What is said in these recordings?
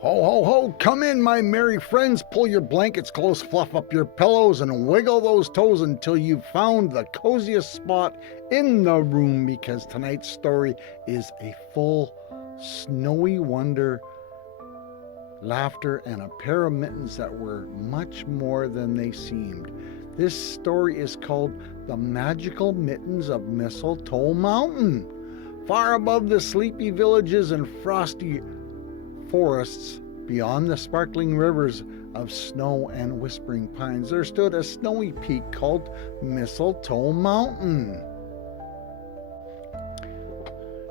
Ho, ho, ho, come in, my merry friends. Pull your blankets close, fluff up your pillows, and wiggle those toes until you've found the coziest spot in the room, because tonight's story is a full, snowy wonder, laughter, and a pair of mittens that were much more than they seemed. This story is called The Magical Mittens of Mistletoe Mountain. Far above the sleepy villages and frosty forests, beyond the sparkling rivers of snow and whispering pines, there stood a snowy peak called Mistletoe Mountain.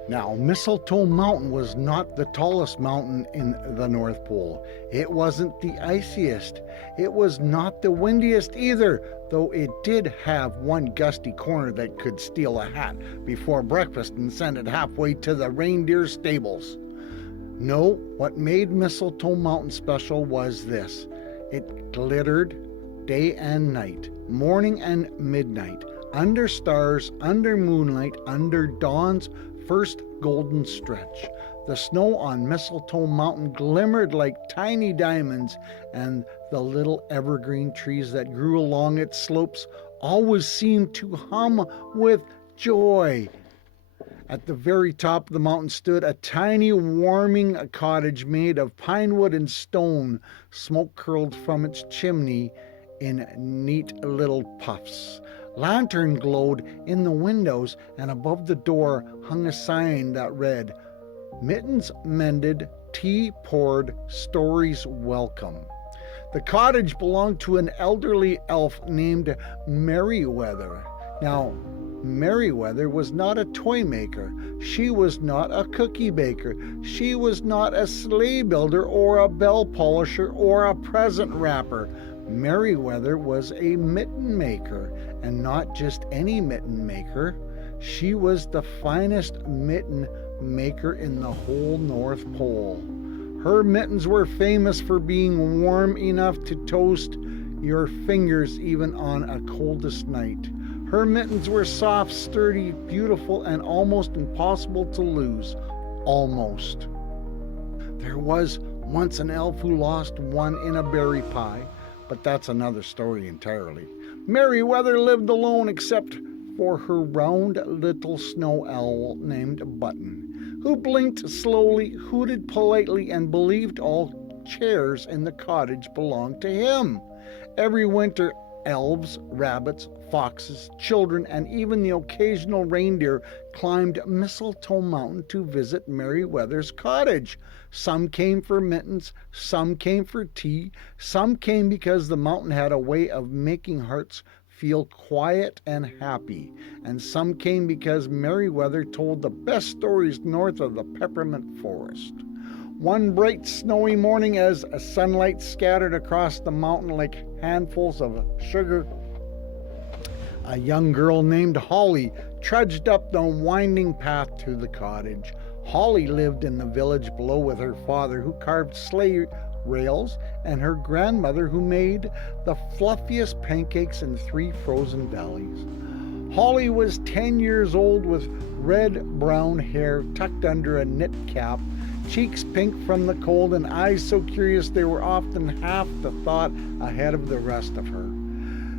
Now, Mistletoe Mountain was not the tallest mountain in the North Pole. It wasn't the iciest. It was not the windiest either, though it did have one gusty corner that could steal a hat before breakfast and send it halfway to the reindeer stables. No, what made Mistletoe Mountain special was this. It glittered day and night, morning and midnight, under stars, under moonlight, under dawn's first golden stretch. The snow on Mistletoe Mountain glimmered like tiny diamonds, and the little evergreen trees that grew along its slopes always seemed to hum with joy. At the very top of the mountain stood a tiny warming cottage made of pine wood and stone. Smoke curled from its chimney in neat little puffs. Lantern glowed in the windows, and above the door hung a sign that read, "Mittens mended, tea poured, stories welcome." The cottage belonged to an elderly elf named Merryweather. Now, Merryweather was not a toy maker. She was not a cookie baker. She was not a sleigh builder or a bell polisher or a present wrapper. Merryweather was a mitten maker, and not just any mitten maker. She was the finest mitten maker in the whole North Pole. Her mittens were famous for being warm enough to toast your fingers even on a coldest night. Her mittens were soft, sturdy, beautiful, and almost impossible to lose. Almost. There was once an elf who lost one in a berry pie, but that's another story entirely. Merryweather lived alone except for her round little snow owl named Button, who blinked slowly, hooted politely, and believed all chairs in the cottage belonged to him. Every winter, elves, rabbits, foxes, children, and even the occasional reindeer climbed Mistletoe Mountain to visit Merryweather's cottage. Some came for mittens, some came for tea, some came because the mountain had a way of making hearts feel quiet and happy, and some came because Merryweather told the best stories north of the peppermint forest. One bright snowy morning, as sunlight scattered across the mountain like handfuls of sugar, a young girl named Holly trudged up the winding path to the cottage. Holly lived in the village below with her father, who carved sleigh rails, and her grandmother, who made the fluffiest pancakes in 3 frozen valleys. Holly was 10 years old, with red-brown hair tucked under a knit cap, cheeks pink from the cold, and eyes so curious they were often half the thought ahead of the rest of her.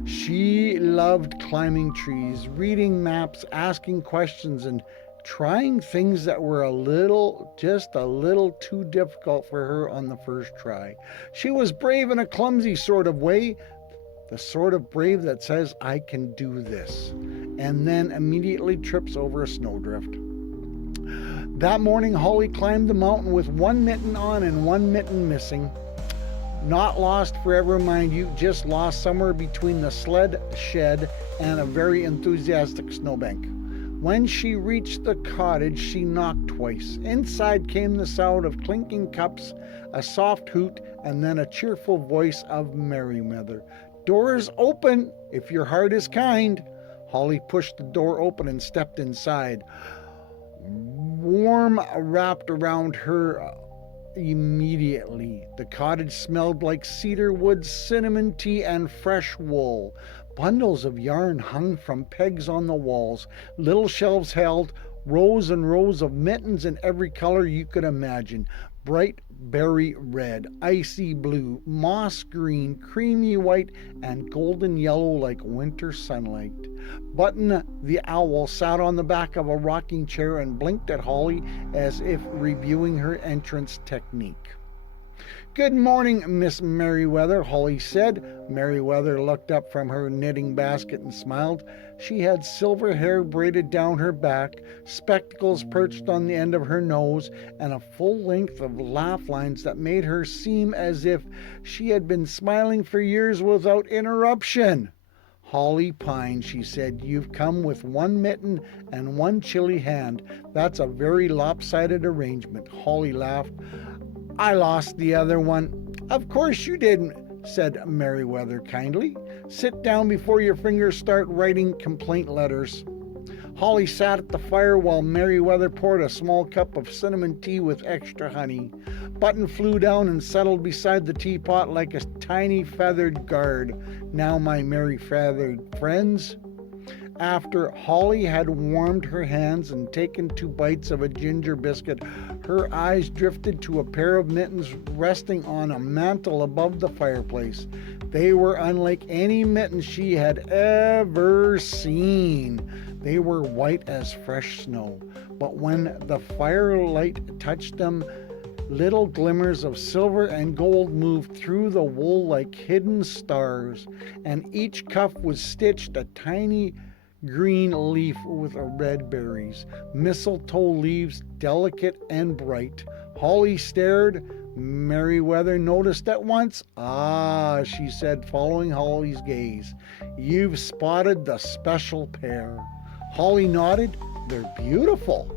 She loved climbing trees, reading maps, asking questions, and trying things that were just a little too difficult for her on the first try. She was brave in a clumsy sort of way, the sort of brave that says, "I can do this," and then immediately trips over a snowdrift. That morning, Holly climbed the mountain with one mitten on and one mitten missing. Not lost forever, mind you, just lost somewhere between the sled shed and a very enthusiastic snowbank. When she reached the cottage, she knocked twice. Inside came the sound of clinking cups, a soft hoot, and then a cheerful voice of Merryweather. "Doors open, if your heart is kind." Holly pushed the door open and stepped inside. Warm wrapped around her immediately. The cottage smelled like cedar wood, cinnamon tea, and fresh wool. Bundles of yarn hung from pegs on the walls. Little shelves held Rows and rows of mittens in every color you could imagine. Bright berry red, icy blue, moss green, creamy white, and golden yellow like winter sunlight. Button the owl sat on the back of a rocking chair and blinked at Holly as if reviewing her entrance technique. "Good morning, Miss Merriweather," Holly said. Merriweather looked up from her knitting basket and smiled. She had silver hair braided down her back, spectacles perched on the end of her nose, and a full length of laugh lines that made her seem as if she had been smiling for years without interruption. "Holly Pine," she said, "you've come with one mitten and one chilly hand. That's a very lopsided arrangement." Holly laughed. "I lost the other one." "Of course you didn't," said Merriweather kindly. "Sit down before your fingers start writing complaint letters." Holly sat at the fire while Merriweather poured a small cup of cinnamon tea with extra honey. Button flew down and settled beside the teapot like a tiny feathered guard. "Now, my merry feathered friends." After Holly had warmed her hands and taken 2 bites of a ginger biscuit, her eyes drifted to a pair of mittens resting on a mantel above the fireplace. They were unlike any mittens she had ever seen. They were white as fresh snow, but when the firelight touched them, little glimmers of silver and gold moved through the wool like hidden stars, and each cuff was stitched a tiny green leaf with red berries, mistletoe leaves, delicate and bright. Holly stared. Merriweather noticed at once. "Ah," she said, following Holly's gaze, "you've spotted the special pair." Holly nodded. "They're beautiful."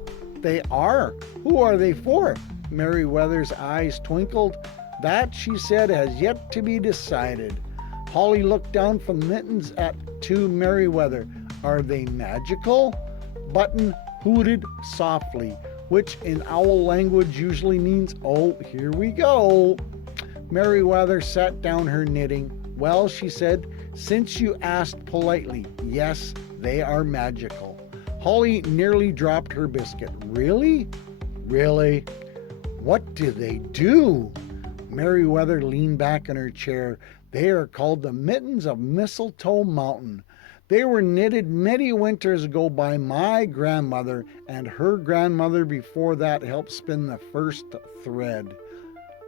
"They are. Who are they for?" Merriweather's eyes twinkled. "That," she said, "has yet to be decided." Holly looked down from mittens to Merriweather. "Are they magical?" Button hooted softly, which in owl language usually means, "Oh, here we go." Merriweather sat down her knitting. "Well," she said, "since you asked politely, yes, they are magical." Holly nearly dropped her biscuit. "Really? Really? What do they do?" Merriweather leaned back in her chair. "They are called the Mittens of Mistletoe Mountain. They were knitted many winters ago by my grandmother, and her grandmother before that helped spin the first thread."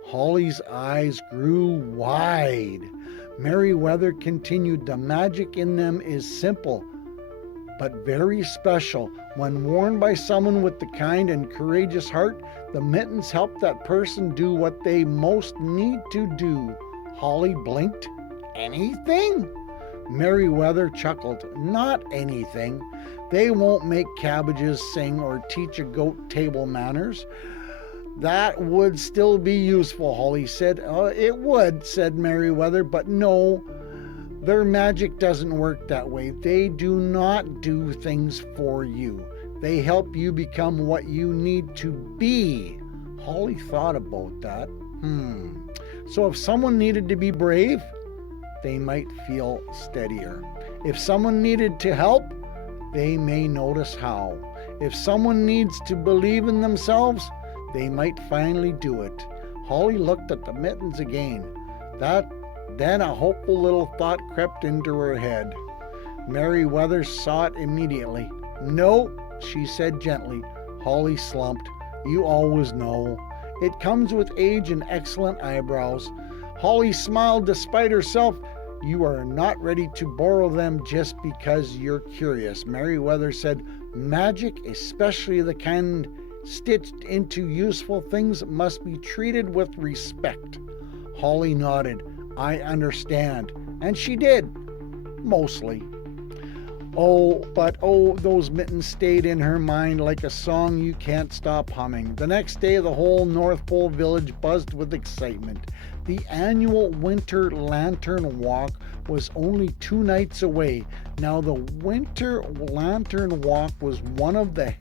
Holly's eyes grew wide. Merriweather continued, "The magic in them is simple, but very special. When worn by someone with the kind and courageous heart, the mittens help that person do what they most need to do." Holly blinked. "Anything?" Merriweather chuckled. "Not anything. They won't make cabbages sing or teach a goat table manners." "That would still be useful," Holly said. "It would," said Merriweather, "but no, their magic doesn't work that way. They do not do things for you. They help you become what you need to be." Holly thought about that. So if someone needed to be brave, they might feel steadier. If someone needed to help, they may notice how. If someone needs to believe in themselves, they might finally do it. Holly looked at the mittens again. Then a hopeful little thought crept into her head. Merriweather saw it immediately. "No," she said gently. Holly slumped. "You always know. It comes with age and excellent eyebrows." Holly smiled despite herself. "You are not ready to borrow them just because you're curious." Merriweather said, "Magic, especially the kind stitched into useful things, must be treated with respect." Holly nodded. "I understand." And she did. Mostly. But those mittens stayed in her mind like a song you can't stop humming. The next day, the whole North Pole village buzzed with excitement. The annual Winter Lantern Walk was only 2 nights away. Now, the Winter Lantern Walk was one of the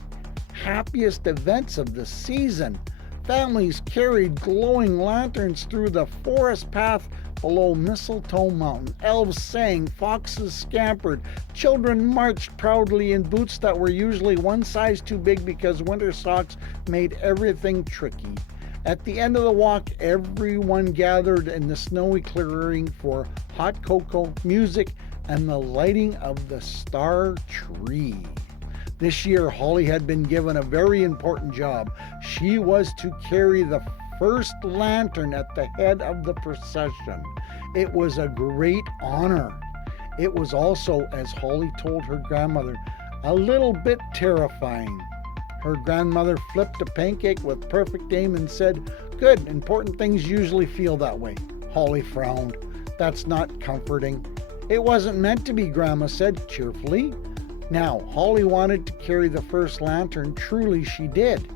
happiest events of the season. Families carried glowing lanterns through the forest path below Mistletoe Mountain. Elves sang, foxes scampered, children marched proudly in boots that were usually one size too big because winter socks made everything tricky. At the end of the walk, everyone gathered in the snowy clearing for hot cocoa, music, and the lighting of the star tree. This year, Holly had been given a very important job. She was to carry the first lantern at the head of the procession. It was a great honor. It was also, as Holly told her grandmother, a little bit terrifying. Her grandmother flipped a pancake with perfect aim and said, "Good, important things usually feel that way." Holly frowned. "That's not comforting." "It wasn't meant to be," Grandma said cheerfully. Now, Holly wanted to carry the first lantern. Truly she did.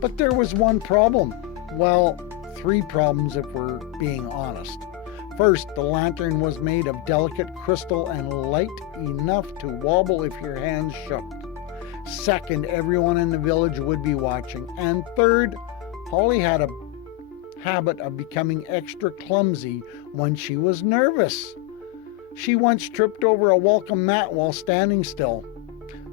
But there was one problem. Well, three problems if we're being honest. First, the lantern was made of delicate crystal and light enough to wobble if your hands shook. Second, everyone in the village would be watching. And third, Holly had a habit of becoming extra clumsy when she was nervous. She once tripped over a welcome mat while standing still.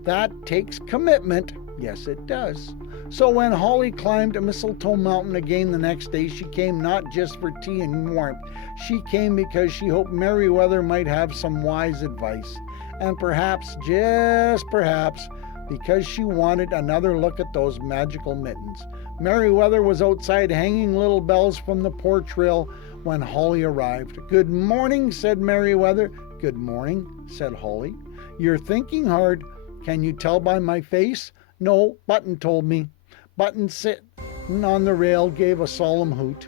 That takes commitment. Yes, it does. So when Holly climbed Mistletoe Mountain again the next day, she came not just for tea and warmth. She came because she hoped Merryweather might have some wise advice. And perhaps, just perhaps, because she wanted another look at those magical mittens. Merryweather was outside hanging little bells from the porch rail when Holly arrived. "Good morning," said Merryweather. "Good morning," said Holly. "You're thinking hard. Can you tell by my face?" "No, Button told me." Button, sitting on the rail, gave a solemn hoot.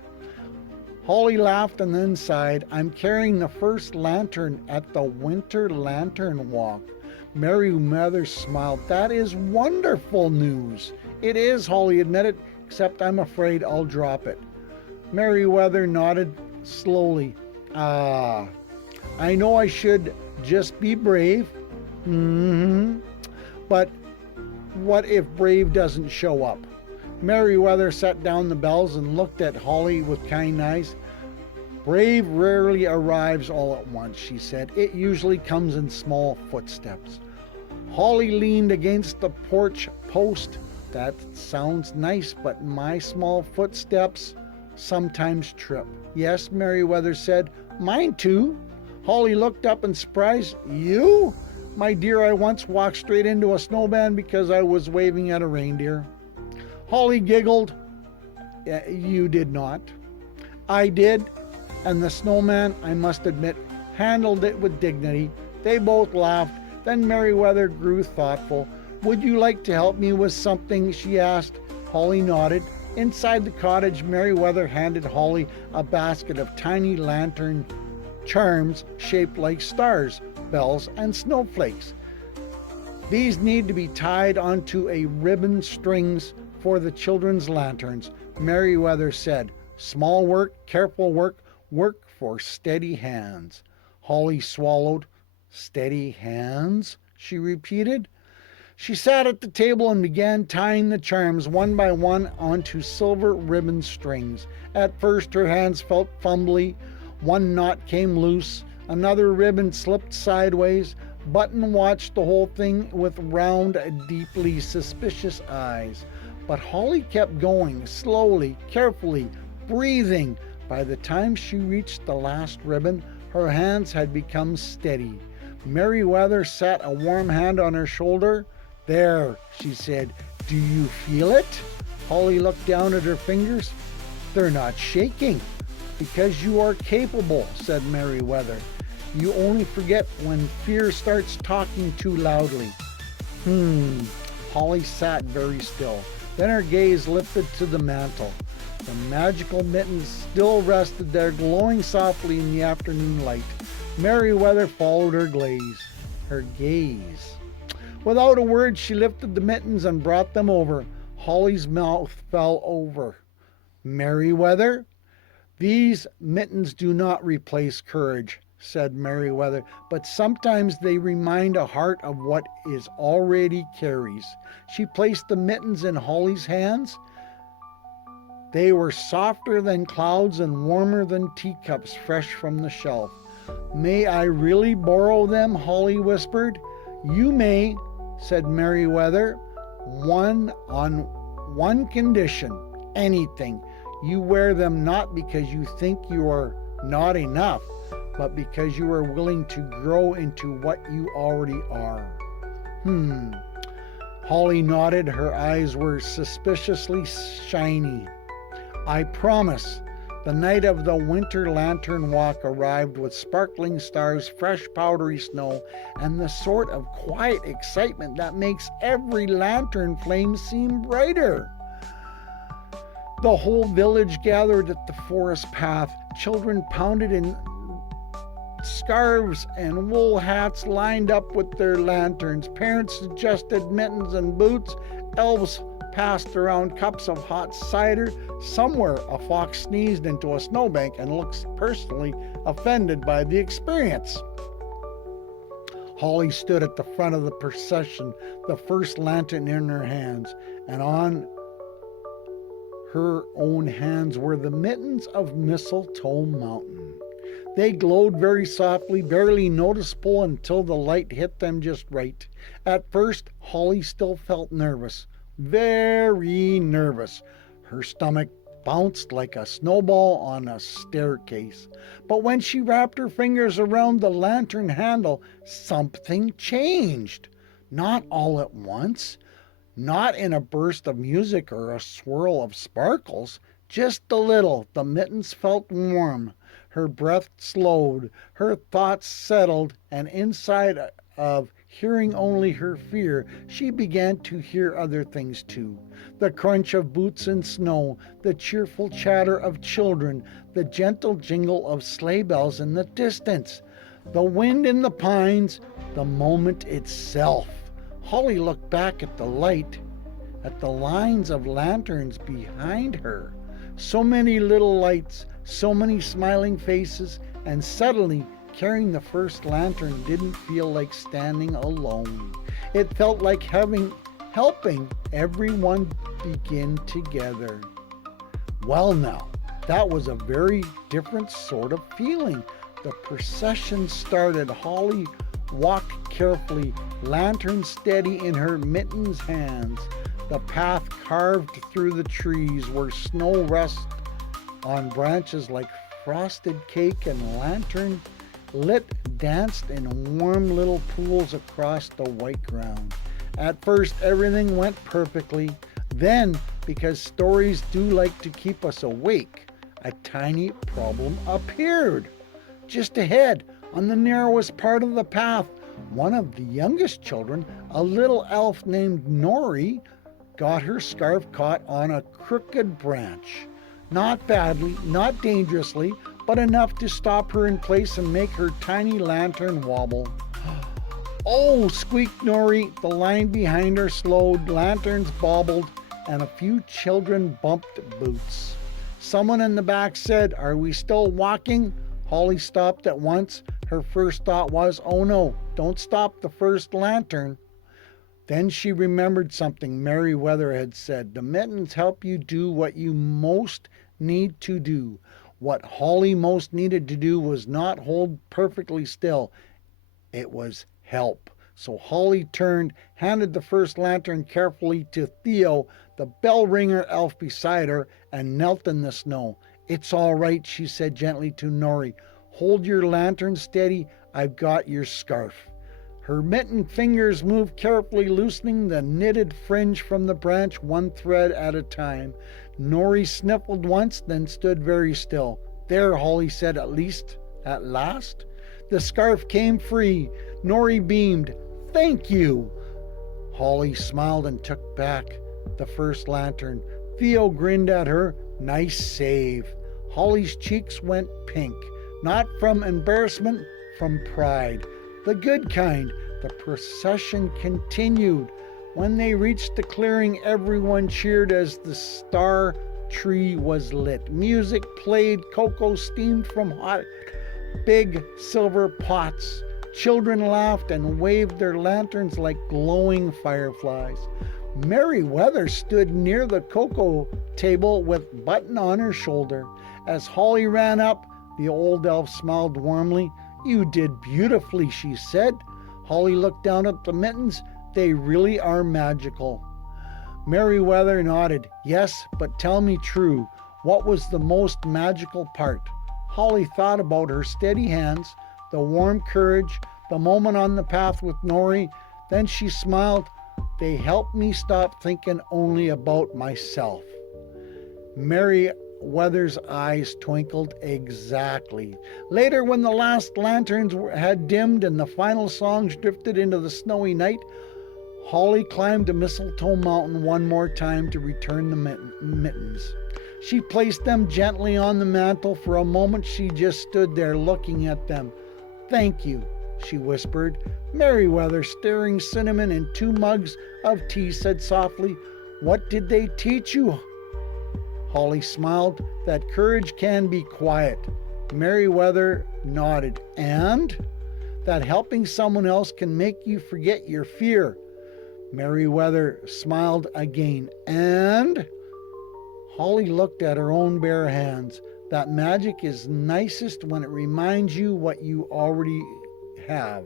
Holly laughed and then sighed. "I'm carrying the first lantern at the Winter Lantern Walk." Merryweather smiled. "That is wonderful news." "It is," Holly admitted, "except I'm afraid I'll drop it." Merryweather nodded slowly. "Ah, I know I should just be brave. But what if Brave doesn't show up?" Merryweather set down the bells and looked at Holly with kind eyes. "Brave rarely arrives all at once," she said. "It usually comes in small footsteps." Holly leaned against the porch post. "That sounds nice, but my small footsteps sometimes trip." "Yes," Merryweather said. "Mine too." Holly looked up in surprise. "You?" "My dear, I once walked straight into a snowman because I was waving at a reindeer." Holly giggled. "You did not." "I did, and the snowman, I must admit, handled it with dignity." They both laughed. Then Merryweather grew thoughtful. "Would you like to help me with something?" she asked. Holly nodded. Inside the cottage, Merryweather handed Holly a basket of tiny lantern charms shaped like stars, bells, and snowflakes. "These need to be tied onto a ribbon strings for the children's lanterns," Merryweather said. "Small work, careful work, work for steady hands." Holly swallowed. "Steady hands?" she repeated. She sat at the table and began tying the charms one by one onto silver ribbon strings. At first her hands felt fumbly. One knot came loose. Another ribbon slipped sideways. Button watched the whole thing with round, deeply suspicious eyes. But Holly kept going, slowly, carefully, breathing. By the time she reached the last ribbon, her hands had become steady. Merryweather sat a warm hand on her shoulder. "There," she said. "Do you feel it?" Holly looked down at her fingers. "They're not shaking." "Because you are capable," said Merryweather. "You only forget when fear starts talking too loudly." Holly sat very still. Then her gaze lifted to the mantel. The magical mittens still rested there, glowing softly in the afternoon light. Merryweather followed her gaze. Without a word, she lifted the mittens and brought them over. Holly's mouth fell over. "Merryweather?" "These mittens do not replace courage," said Merryweather, "but sometimes they remind a heart of what it already carries." She placed the mittens in Holly's hands. They were softer than clouds and warmer than teacups fresh from the shelf. May I really borrow them? Holly whispered. You may, said Merryweather, on one condition. Anything. You wear them not because you think you are not enough, but because you are willing to grow into what you already are. Holly nodded. Her eyes were suspiciously shiny. I promise. The night of the winter lantern walk arrived with sparkling stars, fresh powdery snow, and the sort of quiet excitement that makes every lantern flame seem brighter. The whole village gathered at the forest path. Children pounded in scarves and wool hats lined up with their lanterns. Parents adjusted mittens and boots. Elves passed around cups of hot cider. Somewhere a fox sneezed into a snowbank and looked personally offended by the experience. Holly stood at the front of the procession, the first lantern in her hands, and on her own hands were the mittens of Mistletoe Mountain. They glowed very softly, barely noticeable until the light hit them just right. At first, Holly still felt nervous, very nervous. Her stomach bounced like a snowball on a staircase. But when she wrapped her fingers around the lantern handle, something changed. Not all at once, not in a burst of music or a swirl of sparkles, just a little. The mittens felt warm. Her breath slowed, her thoughts settled, and inside of hearing only her fear, she began to hear other things too. The crunch of boots in snow, the cheerful chatter of children, the gentle jingle of sleigh bells in the distance, the wind in the pines, the moment itself. Holly looked back at the light, at the lines of lanterns behind her. So many little lights, so many smiling faces, and suddenly carrying the first lantern didn't feel like standing alone. It felt like helping everyone begin together. Well now, that was a very different sort of feeling. The procession started. Holly walked carefully, lantern steady in her mittens hands. The path carved through the trees where snow rests on branches like frosted cake, and lantern lit danced in warm little pools across the white ground. At first, everything went perfectly. Then, because stories do like to keep us awake, a tiny problem appeared. Just ahead, on the narrowest part of the path, one of the youngest children, a little elf named Nori, got her scarf caught on a crooked branch. Not badly, not dangerously, but enough to stop her in place and make her tiny lantern wobble. Oh, squeaked Nori. The line behind her slowed, lanterns bobbled, and a few children bumped boots. Someone in the back said, "Are we still walking?" Holly stopped at once. Her first thought was, "Oh no, don't stop the first lantern." Then she remembered something Merryweather had said. The mittens help you do what you most need to do. What Holly most needed to do was not hold perfectly still. It was help. So Holly turned, handed the first lantern carefully to Theo, the bell ringer elf beside her, and knelt in the snow. "It's all right," she said gently to Nori. "Hold your lantern steady. I've got your scarf." Her mittened fingers moved carefully, loosening the knitted fringe from the branch one thread at a time. Nori sniffled once, then stood very still. "There," Holly said, at last. The scarf came free. Nori beamed. "Thank you." Holly smiled and took back the first lantern. Theo grinned at her. "Nice save." Holly's cheeks went pink, not from embarrassment, from pride. The good kind. The procession continued. When they reached the clearing, everyone cheered as the star tree was lit. Music played, cocoa steamed from hot, big silver pots. Children laughed and waved their lanterns like glowing fireflies. Meriwether stood near the cocoa table with Button on her shoulder. As Holly ran up, the old elf smiled warmly. "You did beautifully," she said. Holly looked down at the mittens. "They really are magical." Meriwether nodded. "Yes, but tell me true, what was the most magical part?" Holly thought about her steady hands, the warm courage, the moment on the path with Nori. Then she smiled. "They helped me stop thinking only about myself." Meriwether's eyes twinkled. Exactly. Later, when the last lanterns had dimmed and the final songs drifted into the snowy night, Holly climbed to Mistletoe Mountain one more time to return the mittens. She placed them gently on the mantle. For a moment she just stood there looking at them. "Thank you," she whispered. Meriwether, stirring cinnamon in 2 mugs of tea, said softly, "What did they teach you?" Holly smiled. "That courage can be quiet." Meriwether nodded. "And?" "That helping someone else can make you forget your fear." Meriwether smiled again. "And?" Holly looked at her own bare hands. "That magic is nicest when it reminds you what you already have."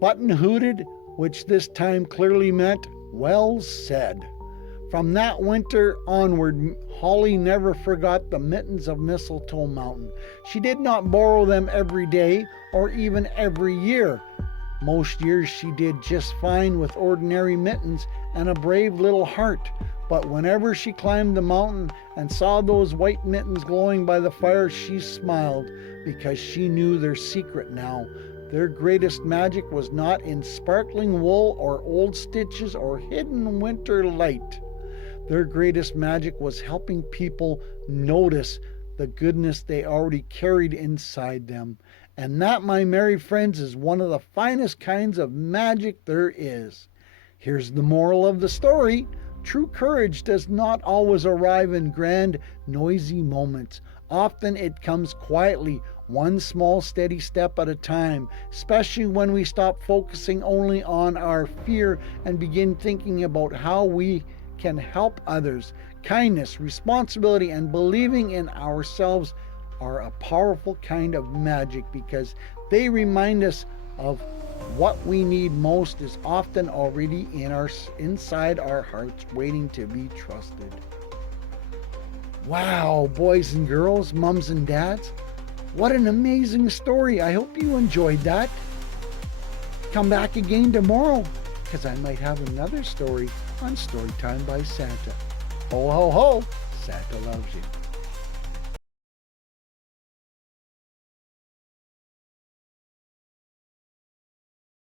Button hooted, which this time clearly meant, "Well said." From that winter onward, Holly never forgot the mittens of Mistletoe Mountain. She did not borrow them every day or even every year. Most years she did just fine with ordinary mittens and a brave little heart. But whenever she climbed the mountain and saw those white mittens glowing by the fire, she smiled because she knew their secret now. Their greatest magic was not in sparkling wool or old stitches or hidden winter light. Their greatest magic was helping people notice the goodness they already carried inside them. And that, my merry friends, is one of the finest kinds of magic there is. Here's the moral of the story. True courage does not always arrive in grand, noisy moments. Often it comes quietly, one small steady step at a time, especially when we stop focusing only on our fear and begin thinking about how we can help others. Kindness, responsibility, and believing in ourselves are a powerful kind of magic because they remind us of what we need most is often already inside our hearts, waiting to be trusted. Wow, boys and girls, mums and dads, what an amazing story. I hope you enjoyed that. Come back again tomorrow, because I might have another story on Storytime by Santa. Ho, ho, ho, Santa loves you.